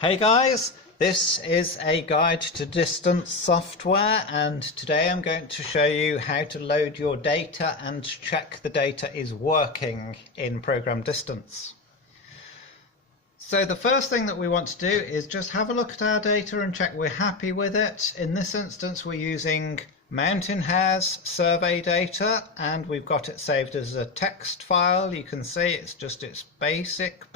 Hey guys, this is a guide to distance software, and today I'm going to show you how to load your data and check the data is working in program distance. So the first thing that we want to do is just have a look at our data and check we're happy with it. In this instance we're using Mountain Hares survey data, and we've got it saved as a text file. You can see it's just its basic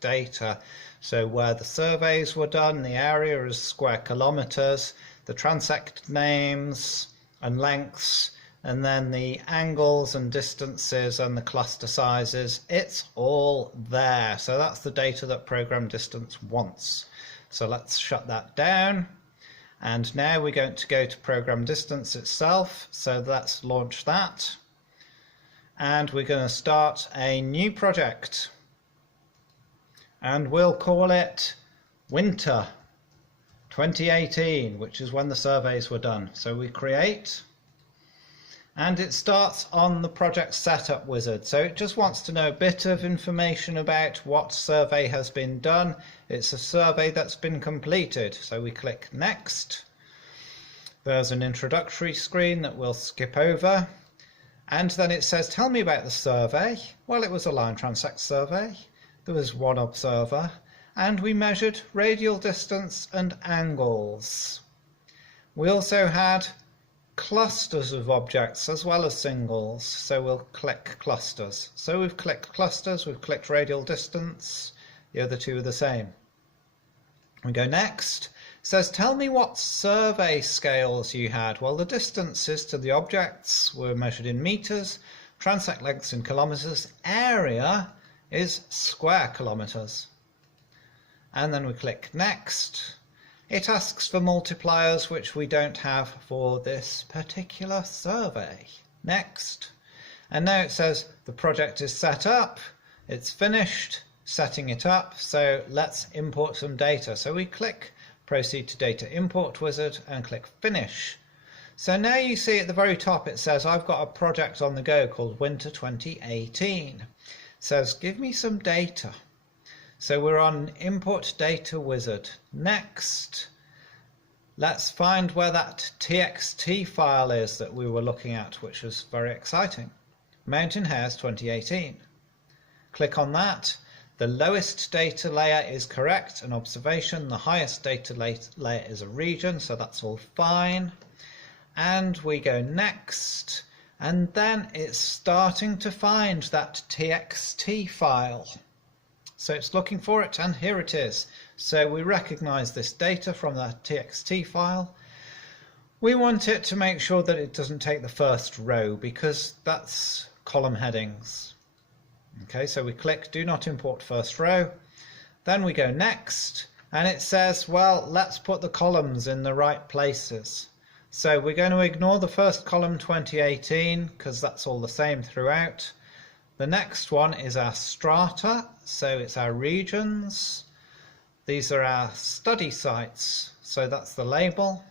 data. So where the surveys were done, the area is square kilometers, the transect names and lengths, and then the angles and distances and the cluster sizes, it's all there. So that's the data that program distance wants. So let's shut that down. And now we're going to go to program distance itself. So let's launch that. And we're going to start a new project. And we'll call it Winter 2018, which is when the surveys were done. So we create, and it starts on the project setup wizard. So it just wants to know a bit of information about what survey has been done. It's a survey that's been completed. So we click next. There's an introductory screen that we'll skip over. And then it says, tell me about the survey. Well, it was a line transect survey. There was one observer, and we measured radial distance and angles. We also had clusters of objects as well as singles, so we'll click clusters. So we've clicked clusters, we've clicked radial distance, the other two are the same. We go next. It says, tell me what survey scales you had. Well, the distances to the objects were measured in meters, transect lengths in kilometers, area is square kilometers. And then we click next. It asks for multipliers, which we don't have for this particular survey. Next. And now it says the project is set up, it's finished setting it up, so let's import some data. So we click proceed to data import wizard and click finish. So now you see at the very top it says I've got a project on the go called Winter 2018. Says give me some data. So we're on import data wizard. Next, let's find where that txt file is that we were looking at, which was very exciting. Mountain Hares 2018. Click on that. The lowest data layer is correct, an observation. The highest data layer is a region, so that's all fine. And we go next. And then it's starting to find that txt file. So it's looking for it, and here it is. So we recognize this data from the txt file. We want it to make sure that it doesn't take the first row, because that's column headings. Okay, so we click do not import first row. Then we go next, and it says, well, let's put the columns in the right places. So we're going to ignore the first column 2018 because that's all the same throughout. The next one is our strata, so it's our regions. These are our study sites, so that's the label.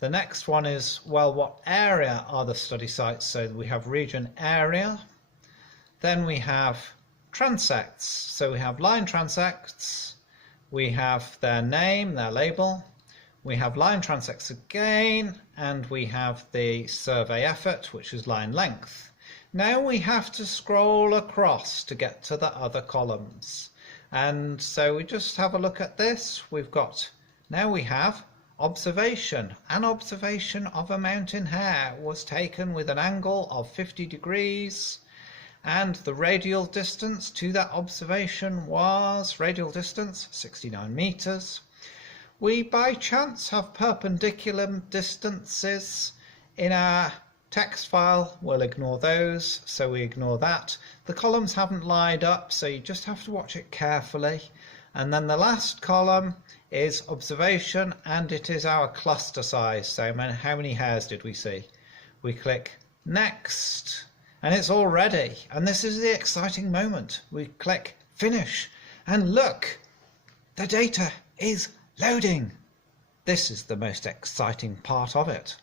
The next one is, well, what area are the study sites? So we have region area. Then we have transects, so we have line transects. We have their name, their label. We have line transects again, and we have the survey effort, which is line length. Now we have to scroll across to get to the other columns. And so we just have a look at this. Now we have observation. An observation of a mountain hare was taken with an angle of 50 degrees. And the radial distance to that observation was, radial distance, 69 meters. We by chance have perpendicular distances in our text file. We'll ignore those, so we ignore that. The columns haven't lined up, so you just have to watch it carefully. And then the last column is observation, and it is our cluster size. So how many hares did we see? We click next, and it's all ready. And this is the exciting moment. We click finish, and look, the data is loading. This is the most exciting part of it.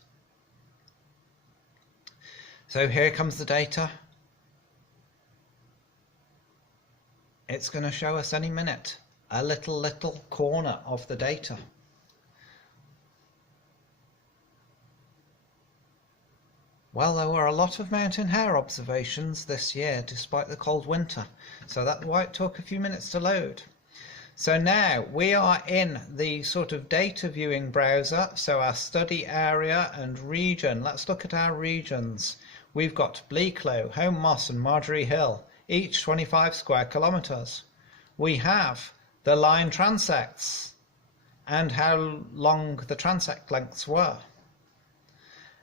So here comes the data. It's going to show us any minute. a little corner of the data. Well, there were a lot of mountain hare observations this year despite the cold winter, so that's why it took a few minutes to load. So now we are in the sort of data viewing browser, so our study area and region. Let's look at our regions. We've got Bleaklow, Home Moss and Marjorie Hill, each 25 square kilometres. We have the line transects and how long the transect lengths were.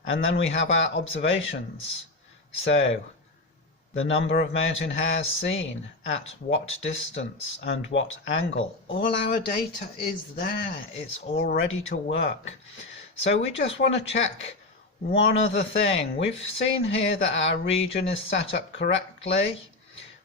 And then we have our observations. So the number of mountain hares seen, at what distance and what angle. All our data is there. It's all ready to work. So we just want to check one other thing. We've seen here that our region is set up correctly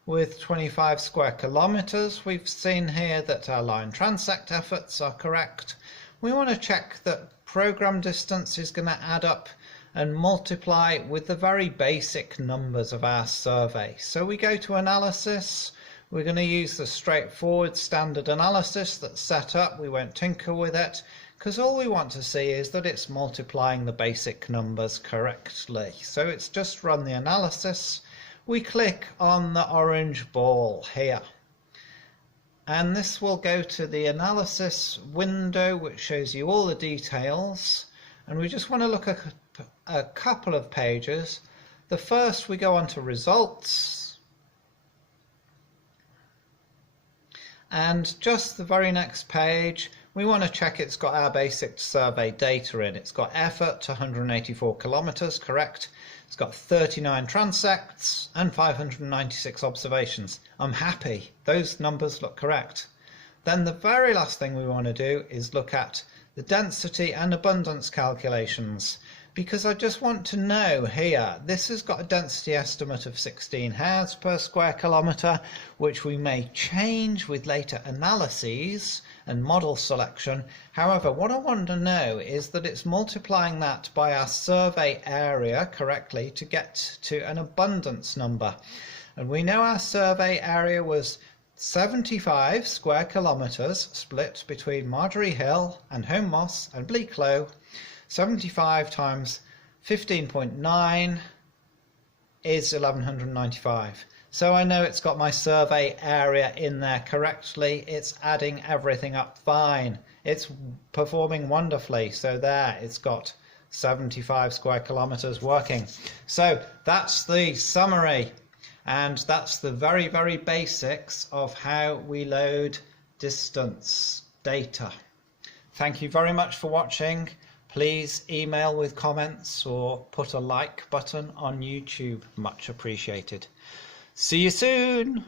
with 25 square kilometres. We've seen here that our line transect efforts are correct. We want to check that program distance is going to add up and multiply with the very basic numbers of our survey. So we go to analysis. We're going to use the straightforward standard analysis that's set up. We won't tinker with it because all we want to see is that it's multiplying the basic numbers correctly. So it's just run the analysis. We click on the orange ball here. And this will go to the analysis window, which shows you all the details. And we just want to look at a couple of pages. The first, we go on to results. And just the very next page, we want to check it's got our basic survey data in. It's got effort to 184 kilometres, correct. It's got 39 transects and 596 observations. I'm happy. Those numbers look correct. Then the very last thing we want to do is look at the density and abundance calculations, because I just want to know here, this has got a density estimate of 16 hares per square kilometre, which we may change with later analyses and model selection. However, what I want to know is that it's multiplying that by our survey area correctly to get to an abundance number. And we know our survey area was 75 square kilometres split between Marjorie Hill and Home Moss and Bleaklow. 75 times 15.9 is 1195. So I know it's got my survey area in there correctly. It's adding everything up fine. It's performing wonderfully. So there, it's got 75 square kilometres working. So that's the summary. And that's the very, very basics of how we load distance data. Thank you very much for watching. Please email with comments or put a like button on YouTube. Much appreciated. See you soon.